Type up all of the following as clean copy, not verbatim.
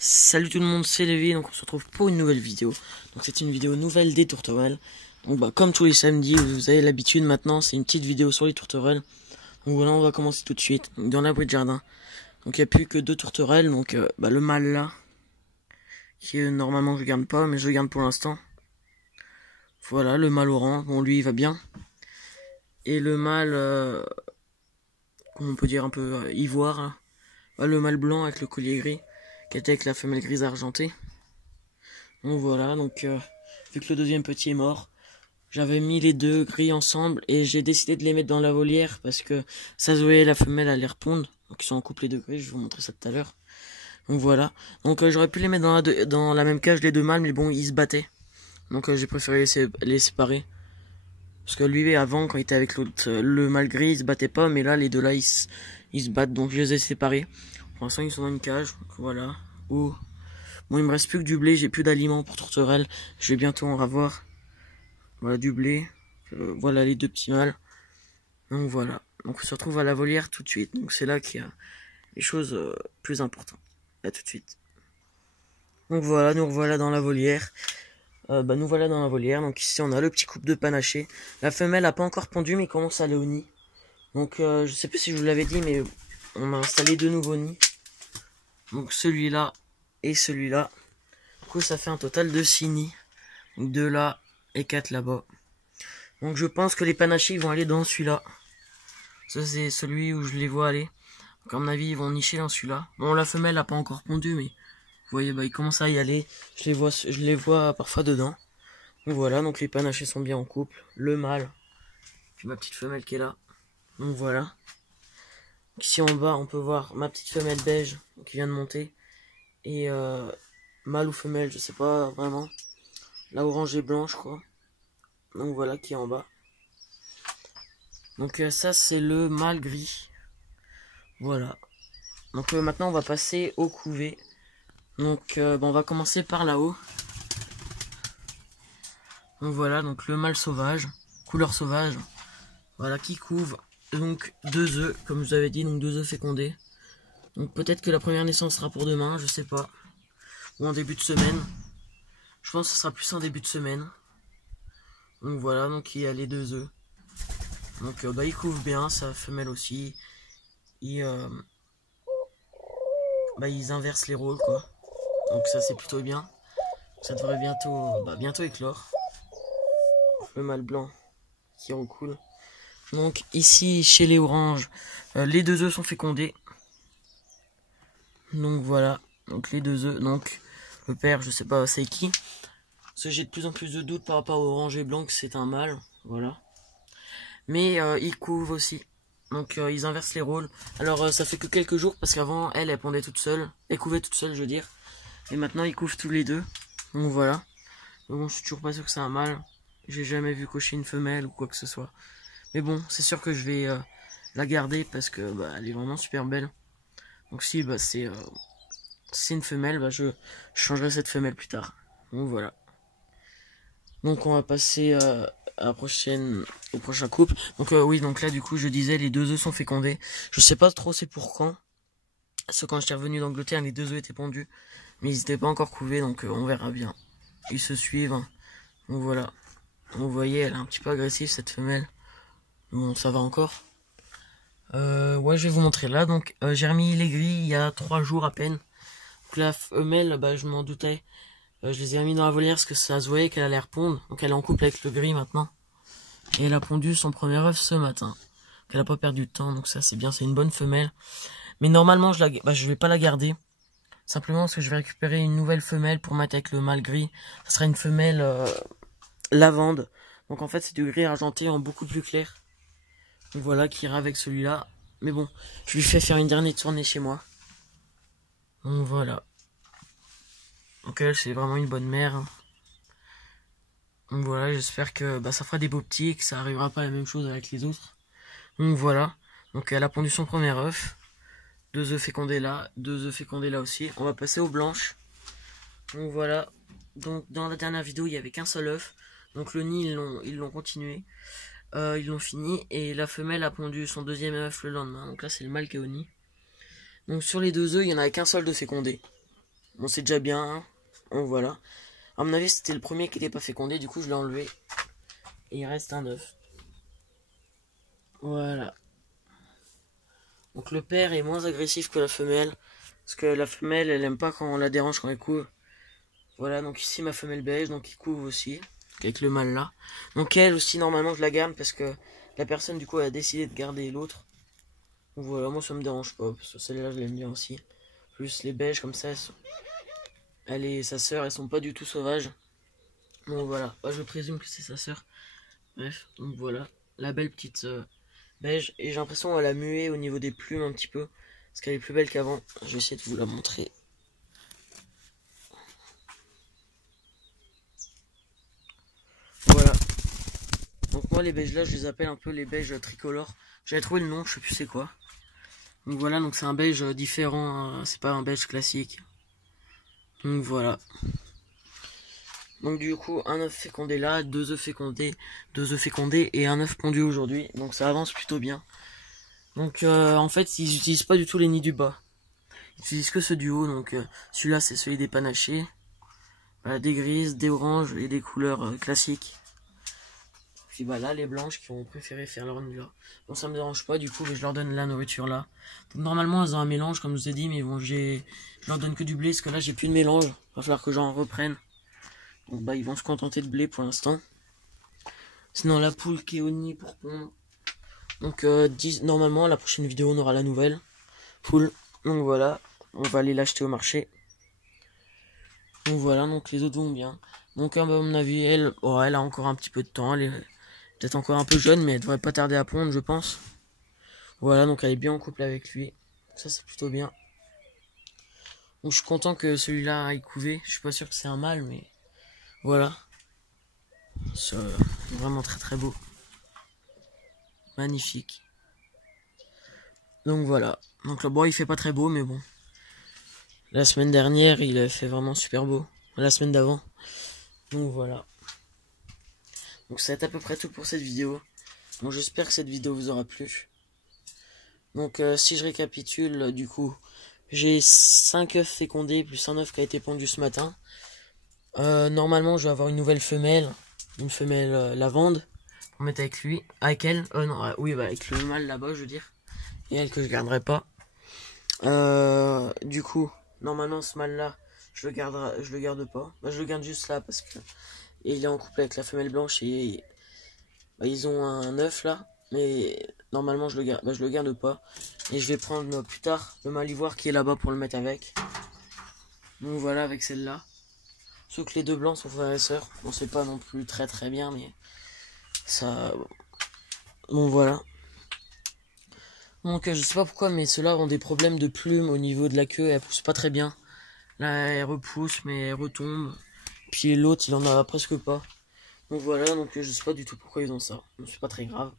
Salut tout le monde, c'est Lévi, donc on se retrouve pour une nouvelle vidéo. Donc c'est une vidéo nouvelle des tourterelles. Donc comme tous les samedis, vous avez l'habitude maintenant, c'est une petite vidéo sur les tourterelles. Donc voilà, on va commencer tout de suite. Donc, dans l'abri de jardin. Donc il n'y a plus que 2 tourterelles, donc le mâle là, qui normalement je garde pas, mais je garde pour l'instant. Voilà, le mâle orange, bon lui il va bien. Et le mâle, comment on peut dire un peu ivoire, hein. Le mâle blanc avec le collier gris, qui était avec la femelle grise argentée. Donc voilà, vu que le deuxième petit est mort, j'avais mis les deux gris ensemble et j'ai décidé de les mettre dans la volière parce que ça se voyait, la femelle allait répondre. Donc ils sont en couple les deux gris, je vais vous montrer ça tout à l'heure. Donc voilà, j'aurais pu les mettre dans la même cage les deux mâles, mais bon ils se battaient. Donc j'ai préféré les séparer. Parce que lui avant quand il était avec l'autre, le mâle gris il se battait pas, mais là les deux là ils se battent, donc je les ai séparés. Pour l'instant ils sont dans une cage, donc voilà. Bon, il me reste plus que du blé, j'ai plus d'aliments pour tourterelles, je vais bientôt en avoir. Voilà du blé, voilà les deux petits mâles. Donc voilà, donc on se retrouve à la volière tout de suite. Donc c'est là qu'il y a les choses plus importantes. À tout de suite. Donc voilà, nous revoilà dans la volière. Nous voilà dans la volière, donc ici on a le petit couple de panaché. La femelle a pas encore pondu mais commence à aller au nid. Donc je sais plus si je vous l'avais dit, mais on a installé 2 nouveaux nids. Donc celui-là et celui-là. Du coup ça fait un total de 6 nids. 2 là et 4 là-bas. Donc je pense que les panachés vont aller dans celui-là. Ça c'est celui où je les vois aller. Donc à mon avis ils vont nicher dans celui-là. Bon, la femelle a pas encore pondu, mais vous voyez, ils commencent à y aller. Je les vois parfois dedans. Donc voilà, donc les panachés sont bien en couple. Le mâle, puis ma petite femelle qui est là. Donc voilà. Ici en bas on peut voir ma petite femelle beige qui vient de monter. Et mâle ou femelle, je sais pas vraiment. La orange et blanche, je crois. Donc voilà qui est en bas. Donc ça c'est le mâle gris. Voilà. Donc maintenant on va passer au couvée. Donc on va commencer par là-haut. Donc voilà, donc le mâle sauvage, couleur sauvage. Voilà qui couve donc 2 œufs, comme je vous avais dit, donc 2 œufs fécondés. Donc peut-être que la première naissance sera pour demain, je sais pas. Ou en début de semaine. Je pense que ce sera plus en début de semaine. Donc voilà, donc il y a les 2 œufs. Donc il couvre bien, sa femelle aussi. Ils inversent les rôles quoi. Donc ça c'est plutôt bien. Ça devrait bientôt éclore. Le mâle blanc qui en coule. Donc ici chez les oranges, les 2 œufs sont fécondés. Donc voilà, donc les 2 œufs, donc le père je sais pas c'est qui. Parce que j'ai de plus en plus de doutes par rapport au orange et blanc que c'est un mâle, voilà. Mais ils couvent aussi. Donc ils inversent les rôles. Alors ça fait que quelques jours parce qu'avant elle pondait toute seule. Elle couvait toute seule je veux dire. Et maintenant ils couvent tous les deux. Donc voilà. Mais bon je suis toujours pas sûr que c'est un mâle. J'ai jamais vu cocher une femelle ou quoi que ce soit. Mais bon c'est sûr que je vais la garder parce que elle est vraiment super belle. Donc si c'est une femelle, je changerai cette femelle plus tard. Donc voilà. Donc on va passer au prochain couple. Donc oui, donc là du coup je disais les 2 œufs sont fécondés. Je sais pas trop c'est pour quand. Parce que quand j'étais revenu d'Angleterre, les 2 œufs étaient pondus. Mais ils n'étaient pas encore couvés, donc on verra bien. Ils se suivent. Hein. Donc voilà. Vous voyez, elle est un petit peu agressive cette femelle. Bon, ça va encore. Ouais, je vais vous montrer là. Donc j'ai remis les grilles il y a 3 jours à peine. Donc la femelle, je m'en doutais. Je les ai mis dans la volière parce que ça se voyait qu'elle allait répondre. Donc elle est en couple avec le gris maintenant. Et elle a pondu son premier œuf ce matin. Donc elle a pas perdu de temps. Donc ça c'est bien, c'est une bonne femelle. Mais normalement je vais pas la garder. Simplement parce que je vais récupérer une nouvelle femelle pour mettre avec le mâle gris. Ça sera une femelle lavande. Donc en fait c'est du gris argenté en beaucoup plus clair. Donc voilà qui ira avec celui-là. Mais bon, je lui fais faire une dernière tournée chez moi. Donc voilà. Donc elle c'est vraiment une bonne mère. Donc voilà, j'espère que ça fera des beaux petits et que ça arrivera pas la même chose avec les autres. Donc voilà, donc elle a pondu son premier œuf. 2 œufs fécondés là, 2 œufs fécondés là aussi. On va passer aux blanches. Donc voilà, donc dans la dernière vidéo il y avait qu'un seul œuf. Donc le nid ils l'ont continué. Ils l'ont fini et la femelle a pondu son deuxième œuf le lendemain. Donc là c'est le mâle qui est au nid. Donc sur les 2 œufs il y en avait qu'un seul de fécondé. Bon, c'est déjà bien, hein. Donc voilà. À mon avis, c'était le premier qui n'était pas fécondé, du coup, je l'ai enlevé. Et il reste un œuf. Voilà. Donc le père est moins agressif que la femelle. Parce que la femelle, elle aime pas quand on la dérange quand elle couve. Voilà, donc ici ma femelle beige, donc il couve aussi. Avec le mâle là. Donc elle aussi, normalement, je la garde parce que la personne, du coup, a décidé de garder l'autre. Donc voilà, moi ça me dérange pas. Parce que celle-là, je l'aime bien aussi. Plus les beiges comme ça, elle et sa sœur, elles sont pas du tout sauvages. Donc voilà, je présume que c'est sa sœur. Bref, donc voilà. La belle petite beige. Et j'ai l'impression qu'elle a mué au niveau des plumes un petit peu. Parce qu'elle est plus belle qu'avant. Je vais essayer de vous la montrer. Voilà. Donc moi les beiges là, je les appelle un peu les beiges tricolores. J'avais trouvé le nom, je sais plus c'est quoi. Donc voilà, donc c'est un beige différent. C'est pas un beige classique. Donc voilà. Donc du coup, un œuf fécondé là, 2 œufs fécondés et un œuf pondu aujourd'hui. Donc ça avance plutôt bien. Donc en fait, ils n'utilisent pas du tout les nids du bas. Ils utilisent que ceux du haut. Donc celui-là, c'est celui des panachés. Voilà, des grises, des oranges et des couleurs classiques. Puis bah là, les blanches qui ont préféré faire leur nid là. Bon, ça me dérange pas, du coup, mais je leur donne la nourriture là. Donc normalement, elles ont un mélange, comme je vous ai dit, mais bon, je leur donne que du blé, parce que là, j'ai plus de mélange. Il va falloir que j'en reprenne. Donc bah ils vont se contenter de blé pour l'instant. Sinon la poule qui est au nid pour pondre. Donc normalement la prochaine vidéo on aura la nouvelle poule. Donc voilà, on va aller l'acheter au marché. Donc voilà, donc les autres vont bien. Donc à mon avis elle a encore un petit peu de temps. Elle est peut-être encore un peu jeune mais elle devrait pas tarder à pondre je pense. Voilà, donc elle est bien en couple avec lui. Ça c'est plutôt bien. Donc je suis content que celui-là aille couver. Je suis pas sûr que c'est un mâle mais voilà. C'est vraiment très très beau. Magnifique. Donc voilà. Donc le bois il fait pas très beau mais bon. La semaine dernière il a fait vraiment super beau. La semaine d'avant. Donc voilà. Donc ça va être à peu près tout pour cette vidéo. Donc j'espère que cette vidéo vous aura plu. Donc si je récapitule du coup. J'ai 5 œufs fécondés plus un œuf qui a été pondu ce matin. Normalement je vais avoir une nouvelle femelle. Une femelle lavande. Pour mettre avec lui. Avec elle. Non, oui bah avec le mâle là-bas je veux dire. Et elle que je garderai pas. Du coup, normalement ce mâle là, je le garde pas. Bah, je le garde juste là parce que il est en couple avec la femelle blanche et bah, ils ont un œuf là. Mais normalement je le garde pas. Et je vais prendre plus tard le mâle ivoire qui est là-bas pour le mettre avec. Donc voilà avec celle-là. Sauf que les deux blancs sont frères et sœurs. Bon c'est pas non plus très très bien mais ça. Bon voilà. Donc je sais pas pourquoi mais ceux-là ont des problèmes de plumes au niveau de la queue, elle pousse pas très bien. Là elle repousse mais elle retombe. Puis l'autre il en a presque pas. Donc voilà, donc je sais pas du tout pourquoi ils ont ça. Donc c'est pas très grave.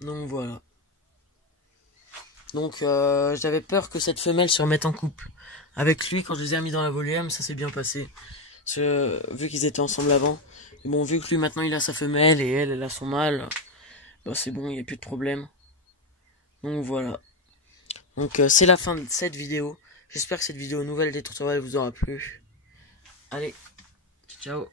Donc voilà. Donc j'avais peur que cette femelle se remette en couple avec lui quand je les ai mis dans la volière, ça s'est bien passé. Vu qu'ils étaient ensemble avant. Et bon vu que lui maintenant il a sa femelle et elle a son mâle, bah c'est bon, il n'y a plus de problème. Donc voilà. Donc c'est la fin de cette vidéo. J'espère que cette vidéo nouvelle des tourterelles vous aura plu. Allez, ciao.